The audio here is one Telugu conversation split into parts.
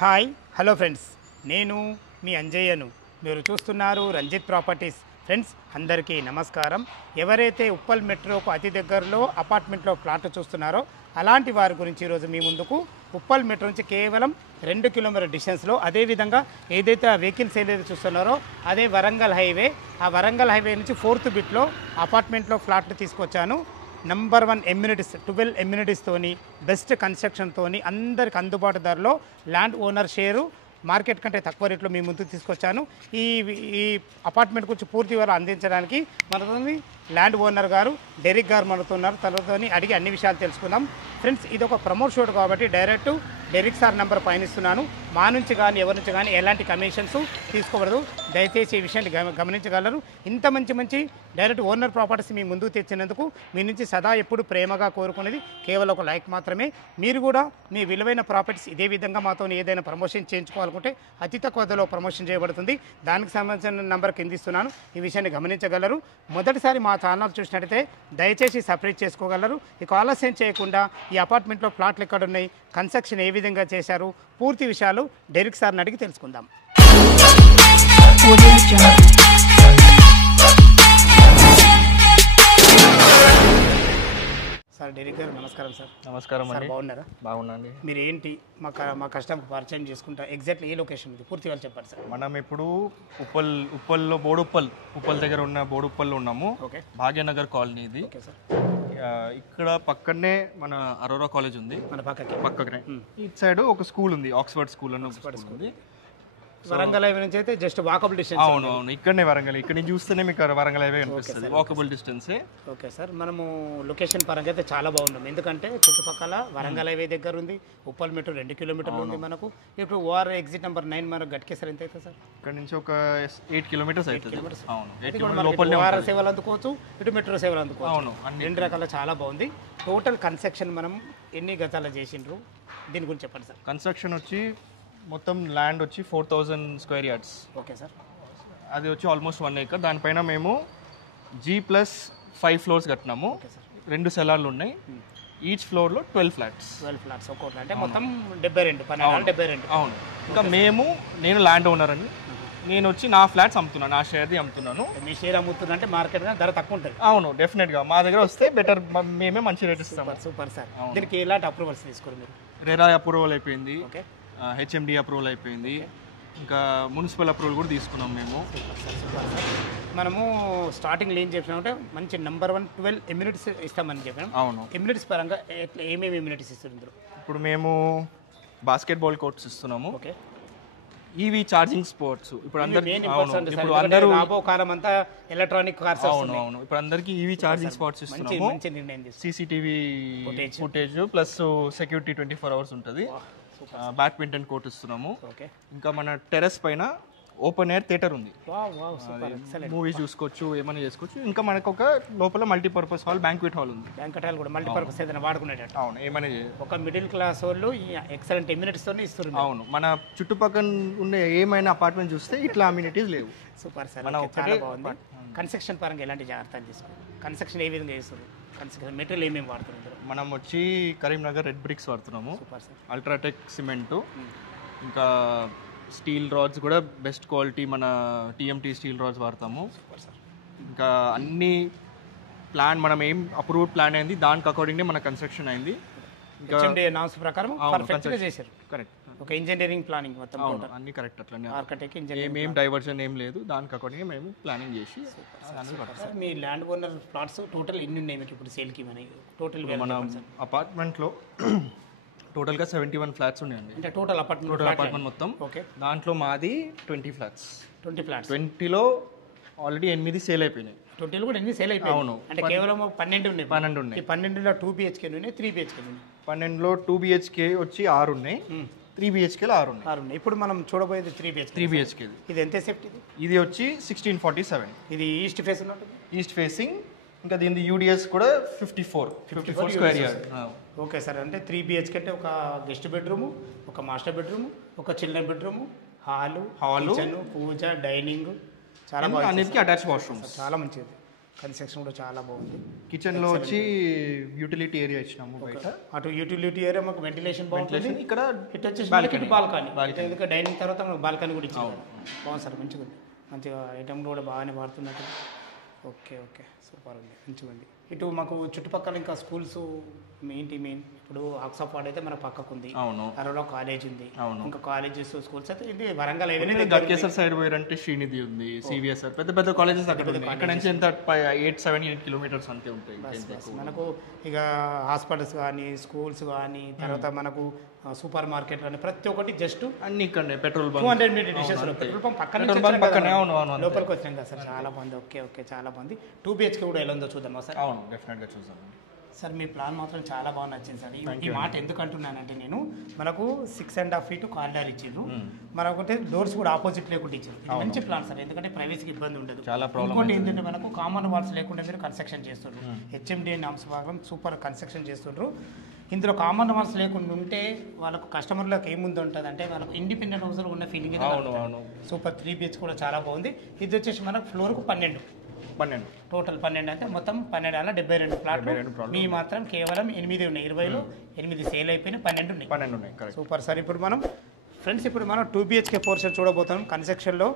హాయ్ హలో ఫ్రెండ్స్, నేను మీ అంజయ్యను. మీరు చూస్తున్నారు రంజిత్ ప్రాపర్టీస్. ఫ్రెండ్స్ అందరికీ నమస్కారం. ఎవరైతే ఉప్పల్ మెట్రోకు అతి దగ్గరలో అపార్ట్మెంట్లో ప్లాట్ చూస్తున్నారో అలాంటి వారి గురించి ఈరోజు మీ ముందుకు ఉప్పల్ మెట్రో నుంచి కేవలం 2 కిలోమీటర్ల డిస్టెన్స్లో, అదేవిధంగా ఏదైతే ఆ వెహికల్స్ ఏదైతే చూస్తున్నారో అదే వరంగల్ హైవే. ఆ వరంగల్ హైవే నుంచి 4th బిట్లో అపార్ట్మెంట్లో ఫ్లాట్లు తీసుకొచ్చాను. నంబర్ 1 ఎమ్యూనిటీస్, 12 ఎమ్యూనిటీస్తోని, బెస్ట్ కన్స్ట్రక్షన్తోని, అందరికి అందుబాటు ధరలో ల్యాండ్ ఓనర్ షేరు మార్కెట్ కంటే తక్కువ రేట్లో మీ ముందుకు తీసుకొచ్చాను. ఈ ఈ అపార్ట్మెంట్ గురించి పూర్తి వివరాలు అందించడానికి మనతో ల్యాండ్ ఓనర్ గారు డెరిక్ గారు మనతో ఉన్నారు. తనతో అడిగి అన్ని విషయాలు తెలుసుకుందాం. ఫ్రెండ్స్, ఇది ఒక ప్రమోట్ షూట్ కాబట్టి డైరెక్ట్ డెరిక్ సార్ నెంబర్ పైన ఇస్తున్నాను. మా నుంచి కానీ ఎవరి నుంచి కానీ ఎలాంటి కమిషన్స్ తీసుకోకూడదు. దయచేసి ఈ విషయాన్ని గమనించగలరు. ఇంత మంచి డైరెక్ట్ ఓనర్ ప్రాపర్టీస్ మీ ముందుకు తెచ్చినందుకు మీ నుంచి సదా ఎప్పుడు ప్రేమగా కోరుకునేది కేవలం ఒక లైక్ మాత్రమే. మీరు కూడా మీ విలువైన ప్రాపర్టీస్ ఇదే విధంగా మాతో ఏదైనా ప్రమోషన్ చేయించుకోవాలనుకుంటే అతి తక్కువ ధరలో ప్రమోషన్ చేయబడుతుంది. దానికి సంబంధించిన నెంబర్ కింద ఇస్తున్నాను. ఈ విషయాన్ని గమనించగలరు. మొదటిసారి మా ఛానల్ చూసినట్టయితే దయచేసి సబ్స్క్రైబ్ చేసుకోగలరు. ఇక ఆలస్యం చేయకుండా ఈ అపార్ట్మెంట్లో ప్లాట్లు ఎక్కడ ఉన్నాయి, కన్స్ట్రక్షన్ ఏ విధంగా చేశారు, పూర్తి విషయాలు డెరిక్ సార్ని అడిగి తెలుసుకుందాం. సార్ డెరిక్ గారు నమస్కారం. సార్ నమస్కారం అండి. బాగున్నారా? బాగున్నాండి. మీరు ఏంటి మా కస్టమర్కి పరిచయం చేసుకుంటా, ఎగ్జాక్ట్లీ ఏ లొకేషన్ ఇది పూర్తి వాళ్ళు చెప్పండి సార్. మనం ఇప్పుడు ఉప్పల్లో ఉప్పల్ దగ్గర ఉన్న బోడుప్పల్లో ఉన్నాము. ఓకే, భాగ్యనగర్ కాలనీ ఇది. Okay sir. ఇక్కడ పక్కనే మన అరోరా కాలేజ్ ఉంది. మన పక్కనే ఇటు సైడ్ ఒక స్కూల్ ఉంది, ఆక్స్ఫర్డ్ స్కూల్ అని ఒక స్కూల్ ఉంది. వరంగల్ హైవే నుంచి అయితే జస్ట్ వాకబుల్ డిస్టెన్స్. అవును, ఇక్కడనే వరంగల్. ఇక్కడ నుంచి చూస్తేనే మీకు వరంగల్ హైవే కనిపిస్తుంది, వాకబుల్ డిస్టెన్సే. ఓకే సార్, మనము లొకేషన్ పరంగా అయితే చాలా బాగున్నాం. ఎందుకంటే చుట్టుపక్కల వరంగల్ హైవే దగ్గర ఉంది, ఉప్పల్ మెట్రో 2 కిలోమీటర్లు ఉంది మనకు. ఇప్పుడు ఓఆర్ ఎగ్జిట్ నెంబర్ 9 మనకు గట్కేసర్ ఎంత అవుతుంది సార్? ఇక్కడ నుంచి ఒక 8 కిలోమీటర్స్ అవుతుంది. అవును, 8 ఓఆర్ కిలోమీటర్స్ సేవలు అందుకోవచ్చు, ఇటు మెట్రో సేవలు అందుకోవచ్చు. అవును, 2 రకాల చాలా బాగుంది. టోటల్ కన్స్ట్రక్షన్ మనం ఎన్ని గజాలు చేసిండ్రు, దీని గురించి చెప్పండి సార్. కన్స్ట్రక్షన్ వచ్చి మొత్తం ల్యాండ్ వచ్చి 4000 స్క్వేర్ యార్డ్స్. Okay sir. అది వచ్చి ఆల్మోస్ట్ 1 acre. దానిపైన మేము G+5 ఫ్లోర్స్ కట్టినాము. 2 సెలార్లు ఉన్నాయి. ఈచ్ ఫ్లోర్లో 12 ఫ్లాట్స్. 12 ఫ్లాట్స్ ఒక్కోటి, అంటే మొత్తం 72, 12. అవును. ఇంకా నేను ల్యాండ్ ఓనర్ అని, నేను వచ్చి నా ఫ్లాట్స్ అమ్ముతున్నాను, నా షేర్ది అమ్ముతున్నాను. మీ షేర్ అమ్ముతున్నా అంటే మార్కెట్ ధర తక్కువ ఉంటుంది. అవును, డెఫినెట్గా మా దగ్గర వస్తే బెటర్, మేమే మంచి రేట్ ఇస్తాం. Super sir. దీనికి ఎలాంటి అప్రూవల్స్ తీసుకోరు మీరు? రెరా అప్రూవల్ అయిపోయింది, ఓకే, HMD అప్రూవల్ అయిపోయింది, ఇంకా మున్సిపల్ అప్రూవల్ కూడా తీసుకున్నాం మేము. మనము స్టార్టింగ్లో ఏం చెప్పినామంటే మంచి నంబర్ 1 12 ఎమ్యూనిటీస్ ఇస్తామని చెప్పాం. అవును, ఎమ్యూనిటీస్ పరంగా ఏమేమి ఎమ్యూనిటీస్ ఇస్తున్నారు? ఇప్పుడు మేము బాస్కెట్బాల్ కోర్ట్స్ ఇస్తున్నాము. Okay, EV charging sports. ఇప్పుడు అందరూ రాబో కాలం అంతా ఎలక్ట్రానిక్ కార్స్. అవును, ఇప్పుడు అందరికి ఈవీ ఛార్జింగ్ స్పాట్స్ ఇస్తున్నాము. మంచి నిర్ణయం తీసుకున్నాం. CCTV footage plus security 24 hours ఉంటుంది. బ్యాడ్మింటన్ కోర్ట్ ఇస్తున్నాము. ఓకే, ఇంకా మన టెర్రస్ పైన ఓపెన్ ఎయిర్ థియేటర్ ఉంది. మూవీస్ చూసుకోవచ్చు, ఏమైనా చేసుకోవచ్చు. ఇంకా మనకు ఒక లోపల మల్టీపర్పస్ హాల్, బ్యాంక్వెట్ హాల్ ఉంది. బ్యాంక్వెట్ హాల్ కూడా మల్టీపర్పస్ ఏదైనా వాడుకునేటట్టు. అవును, ఏమైనా ఒక మిడిల్ క్లాస్ వాళ్ళు ఎక్సలెంట్ ఎమ్యూనిటీస్ తోనే ఇస్తున్నారు. అవును, మన చుట్టుపక్కల ఉండే ఏమైనా అపార్ట్మెంట్ చూస్తే ఇట్లా అమ్యూనిటీస్ లేవు. సూపర్ సార్, చాలా బాగుంది. కన్స్ట్రక్షన్ పరంగా ఎలాంటి జాగ్రత్తలు తీసుకోవాలి? కన్స్ట్రక్షన్ ఏ విధంగా చేస్తారు? కన్స్ట్రక్షన్ మెటీరియల్ ఏమేమి వాడుతున్నారు? మనం వచ్చి కరీంనగర్ రెడ్ బ్రిక్స్ వాడుతున్నాము, అల్ట్రాటెక్ సిమెంటు, ఇంకా స్టీల్ రాడ్స్ కూడా బెస్ట్ క్వాలిటీ మన TMT స్టీల్ రాడ్స్ వాడతాము. ఇంకా అన్ని ప్లాన్ మనం ఏం అప్రూవ్డ్ ప్లాన్ అయింది, దానికి అకార్డింగ్గా మన కన్స్ట్రక్షన్ అయింది. ఇంకా నామ్స్ ప్రకారం పర్ఫెక్ట్గా చేశారు. కరెక్ట్. ఒక ఇంజనీరింగ్ ప్లానింగ్ మొత్తం అన్ని కరెక్ట్, అట్లనే ఆర్కిటెక్ట్ ఏం డైవర్షన్ ఏం లేదు. దానికి అకార్డింగ్గా మేము ప్లానింగ్ చేసి మీ ల్యాండ్ ఓనర్ ప్లాట్స్ టోటల్ ఎన్ని ఉన్నాయి మీకు ఇప్పుడు సేల్కి? మన టోటల్ మన అపార్ట్మెంట్లో టోటల్గా 71 ఫ్లాట్స్ ఉన్నాయండి. అంటే టోటల్ అపార్ట్మెంట్ మొత్తం. ఓకే, దాంట్లో మాది 20 ఫ్లాట్స్. 20 ఫ్లాట్స్. 20లో ఆల్రెడీ 8 సేల్ అయిపోయినాయి. 20లో కూడా 8 సేల్ అయిపోయాయి. అవును, అంటే కేవలం 12 ఉన్నాయి. 12 ఉన్నాయి. ఈ 12లో 2 BHK ఉన్నాయి, 3 BHK ఉన్నాయి. 12లో 2 BHK వచ్చి 6 ఉన్నాయి, 3 BHKలో 6 ఉన్నాయి. ఇప్పుడు మనం చూడబోయేది 3 BHK. ఇది ఎంత సేఫ్టీ? ఇది వచ్చి 1647. ఇది ఈస్ట్ ఫేస్ ఉంటుంది. East facing. ఇంకా దీని UDS కూడా 54 స్క్వేర్ యార్డ్. ఓకే సార్, అంటే 3 BHK అంటే ఒక గెస్ట్ బెడ్రూము, ఒక మాస్టర్ బెడ్రూము, ఒక చిల్డ్రన్ బెడ్రూము, హాలు, కిచెన్, పూజ, డైనింగ్, చాలా బాగా అన్నిటికీ అటాచ్ వాష్రూమ్స్. చాలా మంచిది. కన్స్ట్రక్షన్ కూడా చాలా బాగుంది. కిచెన్లో వచ్చి యూటిలిటీ ఏరియా ఇచ్చినాము బయట. అటు యూటిలిటీ ఏరియా మాకు వెంటిలేషన్ బాగుంటుంది. ఇక్కడ ఇటు వచ్చేసి బాల్కనీ. ఎందుకంటే డైనింగ్ తర్వాత మనకు బాల్కనీ కూడా ఇచ్చాము. బాగుంది సార్, మంచిగా ఉంది. మంచిగా ఐటమ్ కూడా బాగానే వాడుతున్నట్టు. ఓకే ఓకే, సూపర్ ఉంది, మంచిగా ఉంది. ఇటు మాకు చుట్టుపక్కల ఇంకా స్కూల్స్ మెయిన్ ఇప్పుడు ఆక్సాఫర్డ్ అయితే మన పక్కకు ఉంది. అవును. అరలో కాలేజ్ ఉంది. అవును. ఇంకా కాలేజెస్ స్కూల్స్ అయితే ఇది వరంగల్ గట్కేసర్ సైడ్ పోయారంటే శ్రీనిధి ఉంది, సివిఎస్ఆర్, పెద్ద పెద్ద కాలేజెస్ అక్కడ ఉన్నాయి. ఇక్కడ నుంచి ఎంత 8 కిలోమీటర్స్ అంతే ఉంటాయి. మనకు ఇక హాస్పిటల్స్ కానీ స్కూల్స్ కానీ తర్వాత మనకు సూపర్ మార్కెట్ కానీ ప్రతి ఒక్కటి జస్ట్ అన్ని ఇక్కడ petrol bunk 200 metre distance petrol pump పక్కనే లోపలికి వచ్చినాం కదా సార్. చాలా బాగుంది. ఓకే ఓకే, చాలా బాగుంది. 2 BHK కూడా ఎలా ఉందో చూద్దామా సార్? అవును, డెఫినెట్గా చూద్దాం సార్. మీ ప్లాన్ మాత్రం చాలా బాగా నచ్చింది సార్. ఈ మాట ఎందుకు అంటున్నానంటే నేను మనకు 6.5 feet కారిడార్ ఇచ్చిండ్రు. మనకుంటే డోర్స్ కూడా ఆపోజిట్ లేకుండా ఇచ్చారు. మంచి ప్లాన్ సార్, ఎందుకంటే ప్రైవసీకి ఇబ్బంది ఉండదు. ఇంకోటి ఏంటంటే మనకు కామన్ వాల్స్ లేకుండా మీరు కన్స్ట్రక్షన్ చేస్తుండ్రు. HMDA నామ్స్ భాగం సూపర్ కన్స్ట్రక్షన్ చేస్తుండ్రు. ఇందులో కామన్ వాల్స్ లేకుండా ఉంటే వాళ్ళకు కస్టమర్లకు ఏముంది ఉంటుంది అంటే వాళ్ళకు ఇండిపెండెంట్ హౌస్లో ఉన్న ఫీలింగ్. సూపర్. 3 BHK కూడా చాలా బాగుంది. ఇది వచ్చేసి మనకు ఫ్లోర్కు 12 టోటల్ 12 అంటే మొత్తం 12 ప్లాట్లు. మీ మాత్రం కేవలం 8 ఉన్నాయి. 20లో 8 సేల్ అయిపోయినాయి, 12 ఉన్నాయి. Super sir. ఇప్పుడు మనం ఫ్రెండ్స్ 2 BHK పోర్షన్ చూడబోతున్నాం. కన్స్ట్రక్షన్లో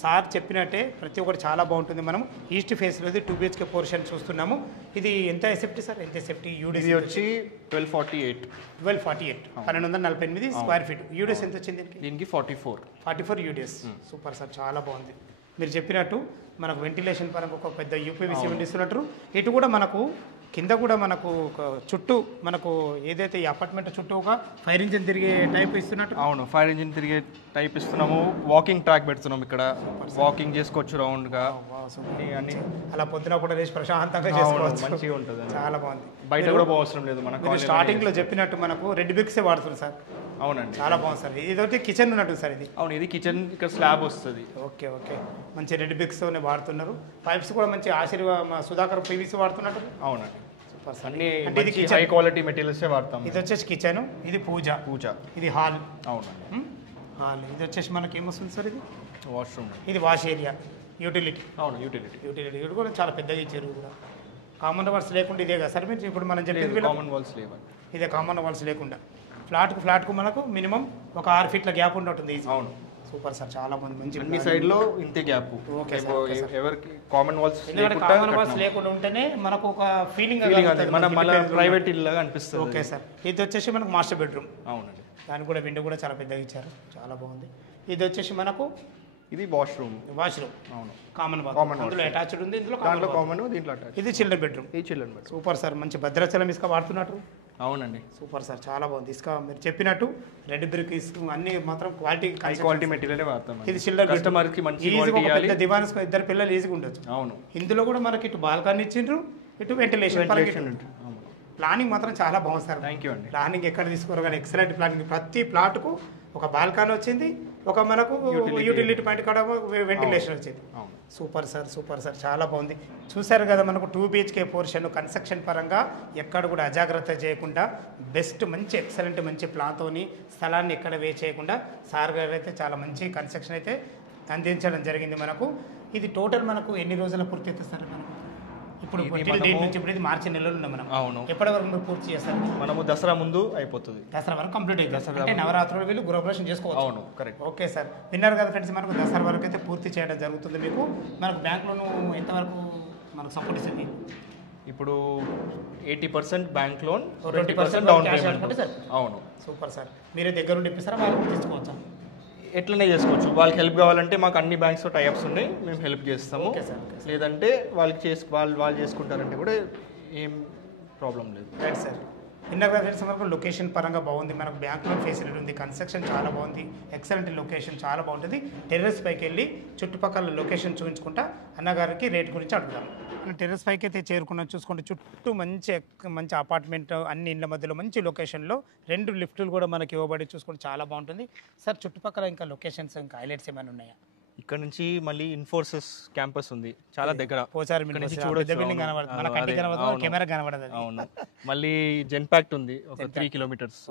సార్ చెప్పినట్టే ప్రతి ఒక్కటి చాలా బాగుంటుంది. మనం ఈస్ట్ ఫేస్లో 2 BHK పోర్షన్ చూస్తున్నాము. ఇది ఎంత ఎసెప్టీ సార్? ఎంత ఎసెప్టీ? యూడిఎస్ వచ్చి 1248 1248 స్క్వేర్ ఫీట్. యూడిఎస్ ఎంత వచ్చింది దీనికి? 44 యూడిఎస్. సూపర్ సార్, చాలా బాగుంది. మీరు చెప్పినట్టు మనకు వెంటిలేషన్ పరంగా ఒక పెద్ద యూపీవీసీ ఇస్తున్నట్టు. ఇటు కూడా మనకు కింద కూడా మనకు ఒక చుట్టూ మనకు ఏదైతే ఈ అపార్ట్మెంట్ చుట్టూ ఒక ఫైర్ ఇంజిన్ తిరిగే టైప్ ఇస్తున్నట్టు. అవును, ఫైర్ ఇంజిన్ తిరిగే టైప్ ఇస్తున్నాము. వాకింగ్ ట్రాక్ పెడుతున్నాము. ఇక్కడ వాకింగ్ చేసుకోవచ్చు రౌండ్గా. అలా పొద్దున కూడా లేచి ప్రశాంతంగా చేసుకోవచ్చు. మంచిగా ఉంటుంది, చాలా బాగుంది. బయట కూడా అవసరం లేదు. మనకు స్టార్టింగ్లో చెప్పినట్టు మనకు రెడ్ బ్రిక్సే వాడుతుంది సార్. అవునండి, చాలా బాగుంది సార్. ఇదొకటి కిచెన్ ఉన్నట్టు సార్. ఇది అవును, ఇది కిచెన్. ఇక్కడ స్లాబ్ వస్తుంది. ఓకే ఓకే, మంచి రెడ్ బ్రిక్స్ వాడుతున్నారు. పైప్స్ కూడా మంచి సుధాకర్ PVC వాడుతున్నట్టు. అవునండి, సూపర్ సార్. అంటే ఇది హై క్వాలిటీ మెటీరియల్స్ వాడతాం. ఇది వచ్చేసి కిచెన్, ఇది పూజ, ఇది హాల్. అవునండి, హాల్. ఇది వచ్చేసి మనకి ఏమొస్తుంది సార్? ఇది వాష్రూమ్. ఇది వాష్ ఏరియా, యూటిలిటీ. అవును, యూటిలిటీ ఇది కూడా చాలా పెద్దగా ఇచ్చారు. కూడా కామన్ వాల్స్ లేకుండా ఇదే కదా సార్ మీరు ఇప్పుడు మనం చెప్పేది? కామన్ వాల్స్ లేవు. ఇదే కామన్ వాల్స్ లేకుండా ఫ్లాట్కు మనకు మినిమం ఒక 6 feet గ్యాప్ ఉంటుంది. అవును, సూపర్ సార్, చాలా మంచి. అన్ని సైడ్ లో ఇంతే గ్యాప్. ఓకే, ఎవరికి కామన్ వాల్స్ లేకుండా ఉంటేనే మనకు ఒక ఫీలింగ్ ప్రైవేట్ ఇల్లు లాగా అనిపిస్తుంది. Okay sir. ఇది వచ్చేసి మనకు మాస్టర్ బెడ్రూమ్. అవునండి, దానికి కూడా విండో కూడా చాలా పెద్దగా ఇచ్చారు, చాలా బాగుంది. ఇది వచ్చేసి మనకు ఇది వాష్రూమ్. అవును, కామన్ బాత్రూమ్. అందులో అటాచ్డ్ ఉంది, ఇందులో కామన్, దీంట్లో అటాచ్. ఇది చిల్డ్రన్ బెడ్రూమ్. సూపర్ సార్, మంచి భద్రాచలం ఇసుక వాడుతున్నట్టు. అవునండి, సూపర్ సార్, చాలా బాగుంది. ఇసుక మీరు చెప్పినట్టు రెడ్ బ్రిక్ ఇసుక అన్ని మాత్రం క్వాలిటీ మెటీరియల్ వాడతాం. ఇది చిల్డ్రన్ కస్టమర్ కి మంచి దివాన్ 2 పిల్లలు ఈజీగా ఉండొచ్చు. అవును, ఇందులో కూడా మనకి ఇటు బాల్కనీ ఇచ్చిండ్రు, ఇటు వెంటిలేషన్. ప్లానింగ్ మాత్రం చాలా బాగుంది సార్. థ్యాంక్ యూ అండి. ప్లానింగ్ ఎక్కడ తీసుకోరు కానీ ఎక్సలెంట్ ప్లానింగ్. ప్రతి ప్లాట్కు ఒక బాల్కనీ వచ్చింది, ఒక మనకు యూటిలిటీ పాయింట్ కూడా వెంటిలేషన్ వచ్చింది. సూపర్ సార్, సూపర్ సార్, చాలా బాగుంది. చూశారు కదా, మనకు 2 BHK పోర్షన్ కన్స్ట్రక్షన్ పరంగా ఎక్కడ కూడా అజాగ్రత్త చేయకుండా బెస్ట్ మంచి ఎక్సలెంట్ మంచి ప్లాన్తోని స్థలాన్ని ఎక్కడ వేస్ట్ చేయకుండా సార్ గారు అయితే చాలా మంచి కన్స్ట్రక్షన్ అయితే అందించడం జరిగింది మనకు. ఇది టోటల్ మనకు ఎన్ని రోజుల పూర్తి అవుతుంది సార్? మనకు ఇప్పుడు డేట్ నుంచి ఇప్పుడు ఇది మార్చి నెలలో ఉన్నాం మనం. అవును, ఎప్పటి వరకు మీరు పూర్తి చేస్తారు? మనము దసరా ముందు అయిపోతుంది. దసరా వరకు కంప్లీట్ అవుతుంది. అంటే నవరాత్రులు వీళ్ళు గృహప్రవేశం చేసుకోవచ్చు. అవును, కరెక్ట్. ఓకే సార్, విన్నారు కదా ఫ్రెండ్స్, మనకు దసరా వరకు అయితే పూర్తి చేయడం జరుగుతుంది. మీకు మనకు బ్యాంక్లోను ఎంతవరకు మనకు సపోర్ట్ ఇస్తుంది? ఇప్పుడు 80% బ్యాంక్ లోన్, 20% డౌన్ పేమెంట్. అవును, సూపర్ సార్. మీరే దగ్గర ఉండి ఇప్పిస్తారా, వాళ్ళు తీసుకోవచ్చా? ఎట్లనే చేసుకోవచ్చు. వాళ్ళకి హెల్ప్ కావాలంటే మాకు అన్ని బ్యాంక్స్తో టైఅప్స్ ఉన్నాయి, మేము హెల్ప్ చేస్తాము. లేదంటే వాళ్ళకి వాళ్ళు చేసుకుంటారంటే కూడా ఏం ప్రాబ్లం లేదు. Right sir. విన్నారు ఫ్రెండ్స్, మనకు లొకేషన్ పరంగా బాగుంది, మనకు బ్యాంక్ లోన్ ఫెసిలిటీ ఉంది, కన్స్ట్రక్షన్ చాలా బాగుంది, ఎక్సలెంట్ లొకేషన్ చాలా బాగుంటుంది. టెర్రస్ పైకి వెళ్ళి చుట్టుపక్కల లొకేషన్ చూపించుకుంటా అన్నగారికి రేట్ గురించి అడుగుతాం. టెర్రస్ పైకి అయితే చేరుకున్నాం. చూసుకోండి, చుట్టూ మంచి అపార్ట్మెంట్, అన్ని ఇళ్ళ మధ్యలో మంచి లొకేషన్లో 2 లిఫ్టులు కూడా మనకి ఇవ్వబడి చూసుకోండి, చాలా బాగుంటుంది సార్. చుట్టుపక్కల ఇంకా లొకేషన్స్ ఇంకా హైలైట్స్ ఏమైనా ఉన్నాయా? ఇక్కడ నుంచి మళ్ళీ ఇన్ఫోర్సెస్ క్యాంపస్ ఉంది, చాలా దగ్గర. పోచారు ఇక్కడ నుంచి పెద్ద చూడొచ్చు. బిల్డింగ్ కనబడుతుంది, మన కంటికి కనబడుతుంది, కెమెరా కనబడదు. అవును. మళ్ళీ జెన్పాక్ట్ ఉంది ఒక 3 కిలోమీటర్స్.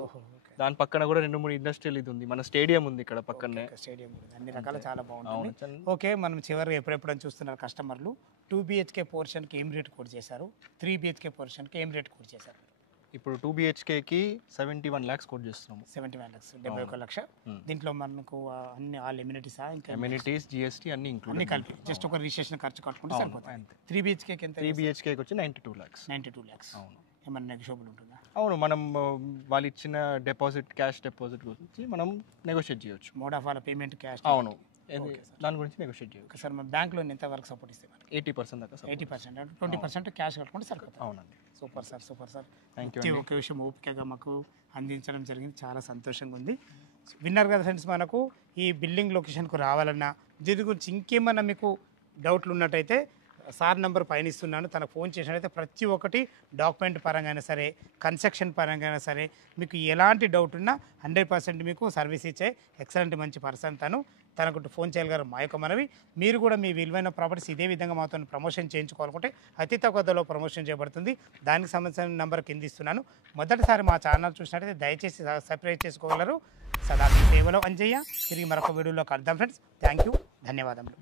దాని పక్కన కూడా 2-3 ఇండస్ట్రియల్ ఇది ఉంది. మన స్టేడియం ఉంది ఇక్కడ పక్కనే. స్టేడియం అన్ని రకాల చాలా బాగుంటుంది. ఓకే, మనం చివరిగా ఎప్పుడెప్పుడని చూస్తున్నారు కస్టమర్లు. 2 BHK పోర్షన్కి ఏం రేట్ కోట్ చేశారు, 3 BHK పోర్షన్కి ఏం రేట్ కోట్ చేశారు? ఇప్పుడు 2 BHKకి 71 lakhs కోట్ చేస్తున్నాము. 71 lakhs, 71 లక్ష. దీంట్లో మనకు అన్ని ఆల్ ఎమ్యూనిటీస్, ఇంకా ఎమ్యూనిటీస్, GST అన్ని ఇంక్లూడ్, అన్ని కలిపి జస్ట్ ఒక రిజిస్ట్రేషన్ ఖర్చు కట్టుకుంటే సరిపోతుంది. 3 BHKకి ఎంత? 3 BHKకి వచ్చి 92 lakhs. 92 lakhs. అవును. ఏమన్నా నెగోషియబుల్ ఉంటుందా? అవును, మనం వాళ్ళు ఇచ్చిన డిపాజిట్, క్యాష్ డిపాజిట్ గురించి మనం నెగోషియేట్ చేయొచ్చు. మోడ్ ఆఫ్ వాళ్ళ పేమెంట్ క్యాష్. అవును, దాని గురించి నెగోషియేట్ చేయొచ్చు. సార్ మన బ్యాంక్ లోన్ ఎంత వరకు సపోర్ట్ ఇస్తే? 80% దాకా. 80%, అంటే 20% క్యాష్ కట్టుకుంటే సరిపోతుంది. అవునండి. Super sir, super sir. Thank you. ఒక విషయం ఓపికగా మాకు అందించడం జరిగింది, చాలా సంతోషంగా ఉంది. విన్నారు కదా ఫ్రెండ్స్, మనకు ఈ బిల్డింగ్ లొకేషన్కు రావాలన్నా దీని గురించి ఇంకేమన్నా మీకు డౌట్లు ఉన్నట్టయితే సార్ నెంబర్ పైన ఇస్తున్నాను, తనకు ఫోన్ చేసినట్టయితే ప్రతి ఒక్కటి డాక్యుమెంట్ పరంగా అయినా సరే, కన్స్ట్రక్షన్ పరంగా అయినా సరే, మీకు ఎలాంటి డౌట్ ఉన్నా 100% మీకు సర్వీస్ ఇచ్చే ఎక్సలెంట్ మంచి పర్సన్ తనకు ఫోన్ చేయగలరు. మా యొక్క మనవి, మీరు కూడా మీ విలువైన ప్రాపర్టీస్ ఇదే విధంగా మాతో ప్రమోషన్ చేయించుకోవాలనుకుంటే అతి తక్కువ ధరలో ప్రమోషన్ చేయబడుతుంది. దానికి సంబంధించిన నెంబర్ కింద ఇస్తున్నాను. మొదటిసారి మా ఛానల్ చూసినట్టయితే దయచేసి సబ్స్క్రైబ్ చేసుకోగలరు. సదా సేవలో అంజయ్య. తిరిగి మరొక వీడియోలో కలుద్దాం ఫ్రెండ్స్. థ్యాంక్ యూ, ధన్యవాదములు.